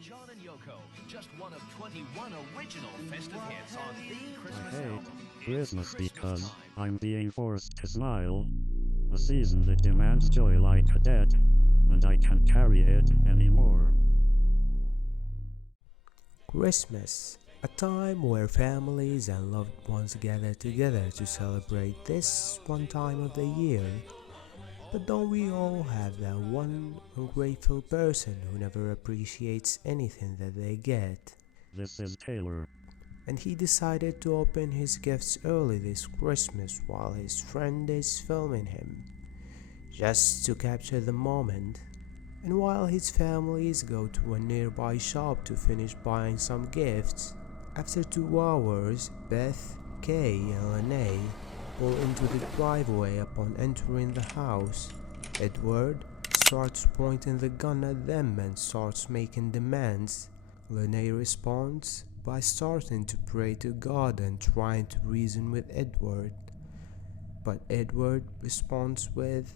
John and Yoko, just one of 21 original festive hits on the Christmas I hate album. Christmas because I'm being forced to smile. A season that demands joy like a debt, and I can't carry it anymore. Christmas, a time where families and loved ones gather together to celebrate this one time of the year. But don't we all have that one ungrateful person who never appreciates anything that they get? This is Taylor. And he decided to open his gifts early this Christmas while his friend is filming him, just to capture the moment. And while his families go to a nearby shop to finish buying some gifts, after 2 hours, Beth, Kay, and Lene pull into the driveway. Upon entering the house, Edward starts pointing the gun at them and starts making demands. Lene responds by starting to pray to God and trying to reason with Edward. But Edward responds with,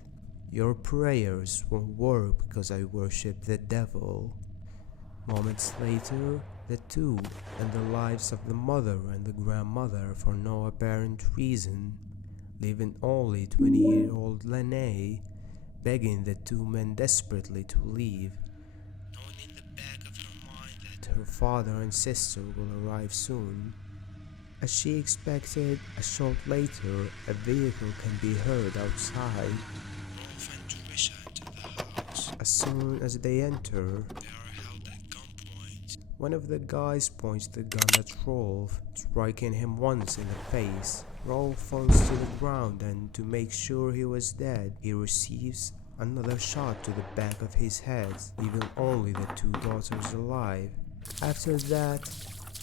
"Your prayers won't work because I worship the devil." Moments later, the two end the lives of the mother and the grandmother for no apparent reason, leaving only 20-year-old Lene begging the two men desperately to leave, knowing in the back of her mind that her father and sister will arrive soon. As she expected, a short later, a vehicle can be heard outside. Rolf and Trisha enter the house. As soon as they enter, they are held at gunpoint. One of the guys points the gun at Rolf, striking him once in the face. Rolf falls to the ground, and to make sure he was dead, he receives another shot to the back of his head, leaving only the two daughters alive. After that,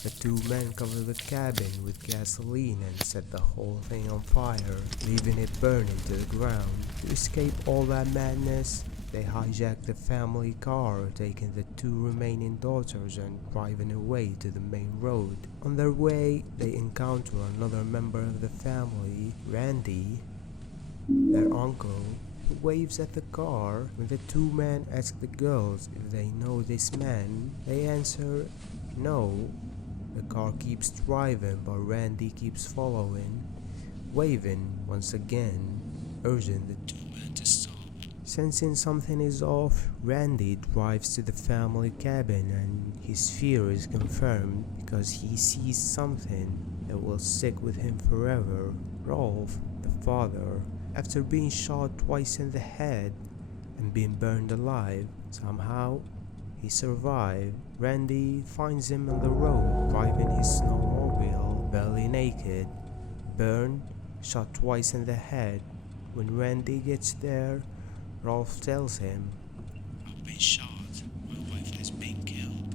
the two men cover the cabin with gasoline and set the whole thing on fire, leaving it burning to the ground. To escape all that madness, they hijack the family car, taking the two remaining daughters and driving away to the main road. On their way, they encounter another member of the family, Randy, their uncle, who waves at the car. When the two men ask the girls if they know this man, they answer no. The car keeps driving, but Randy keeps following, waving once again, urging the two men to stop. Sensing something is off, Randy drives to the family cabin, and his fear is confirmed because he sees something that will stick with him forever. Rolf, the father, after being shot twice in the head and being burned alive, somehow he survived. Randy finds him on the road driving his snowmobile, barely naked, burned, shot twice in the head. When Randy gets there, Rolf tells him, "I've been shot, my wife has been killed,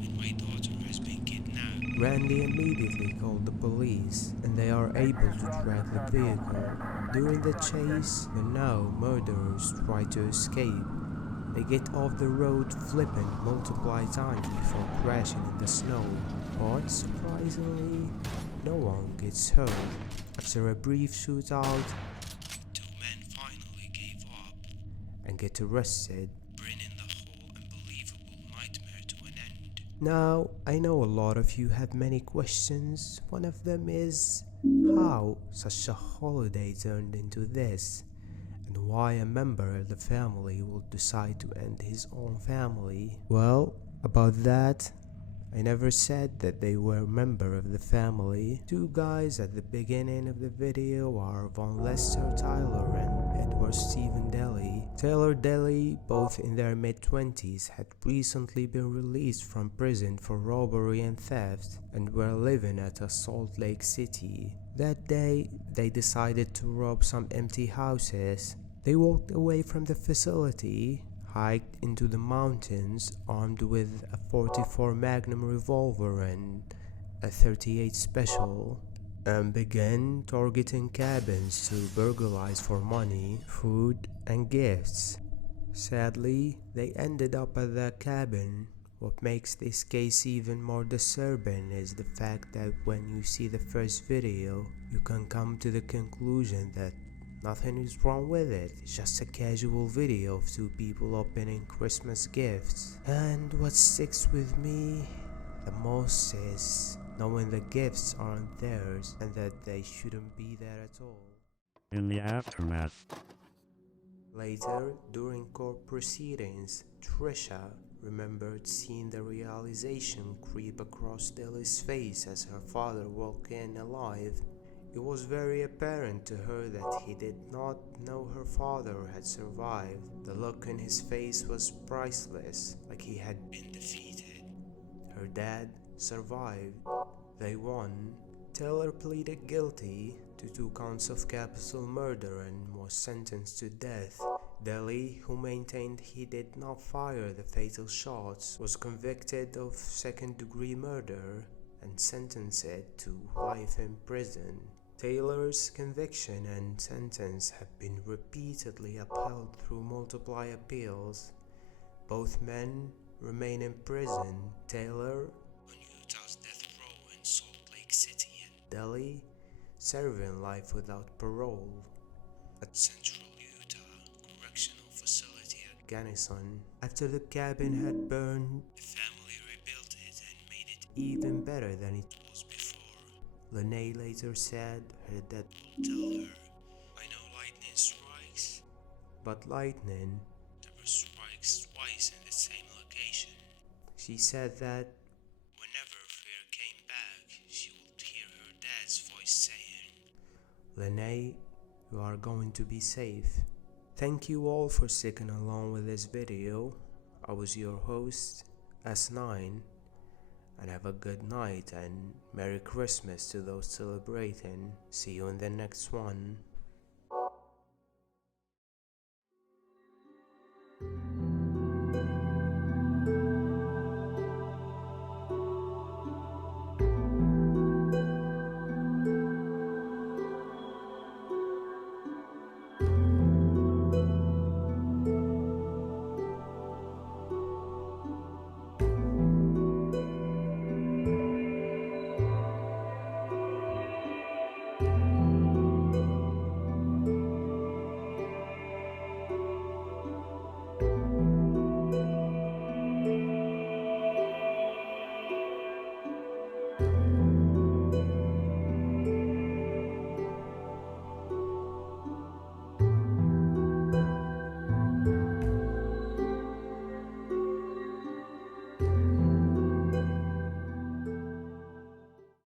and my daughter has been kidnapped." Randy immediately called the police, and they are able to track the vehicle. During the chase, the now murderers try to escape. They get off the road flipping multiple times before crashing in the snow, but surprisingly, no one gets hurt. After a brief shootout, two men finally gave up and get arrested, bringing the whole unbelievable nightmare to an end. Now, I know a lot of you have many questions. One of them is, how such a holiday turned into this, and why a member of the family would decide to end his own family. Well, about that, I never said that they were a member of the family. Two guys at the beginning of the video are Von Lester Tyler and Edward Stephen Daly. Taylor Daly, both in their mid-20s, had recently been released from prison for robbery and theft and were living at a Salt Lake City. That day, they decided to rob some empty houses. They walked away from the facility, hiked into the mountains armed with a .44 Magnum revolver and a .38 Special, and began targeting cabins to burglarize for money, food, and gifts. Sadly, they ended up at the cabin. What makes this case even more disturbing is the fact that when you see the first video, you can come to the conclusion that Nothing is wrong with it, it's just a casual video of two people opening Christmas gifts. And what sticks with me the most is knowing the gifts aren't theirs and that they shouldn't be there at all. In the aftermath, Later, during court proceedings, Trisha remembered seeing the realization creep across Deli's face as her father walked in alive. It was very apparent to her that he did not know her father had survived. The look in his face was priceless, like he had been defeated. Her dad survived. They won. Taylor pleaded guilty to 2 counts of capital murder and was sentenced to death. Deli, who maintained he did not fire the fatal shots, was convicted of second-degree murder and sentenced to life in prison. Taylor's conviction and sentence have been repeatedly upheld through multiple appeals. Both men remain in prison. Taylor on Utah's death row in Salt Lake City, and Deli serving life without parole at Central Utah Correctional Facility at Gunnison. After the cabin had burned, the family rebuilt it and made it even better than it was before. Lene later said her dad would tell her, "I know lightning strikes, but lightning never strikes twice in the same location." She said that whenever fear came back, she would hear her dad's voice saying, "Lene, you are going to be safe." Thank you all for sticking along with this video. I was your host, S9, and have a good night and Merry Christmas to those celebrating. See you in the next one.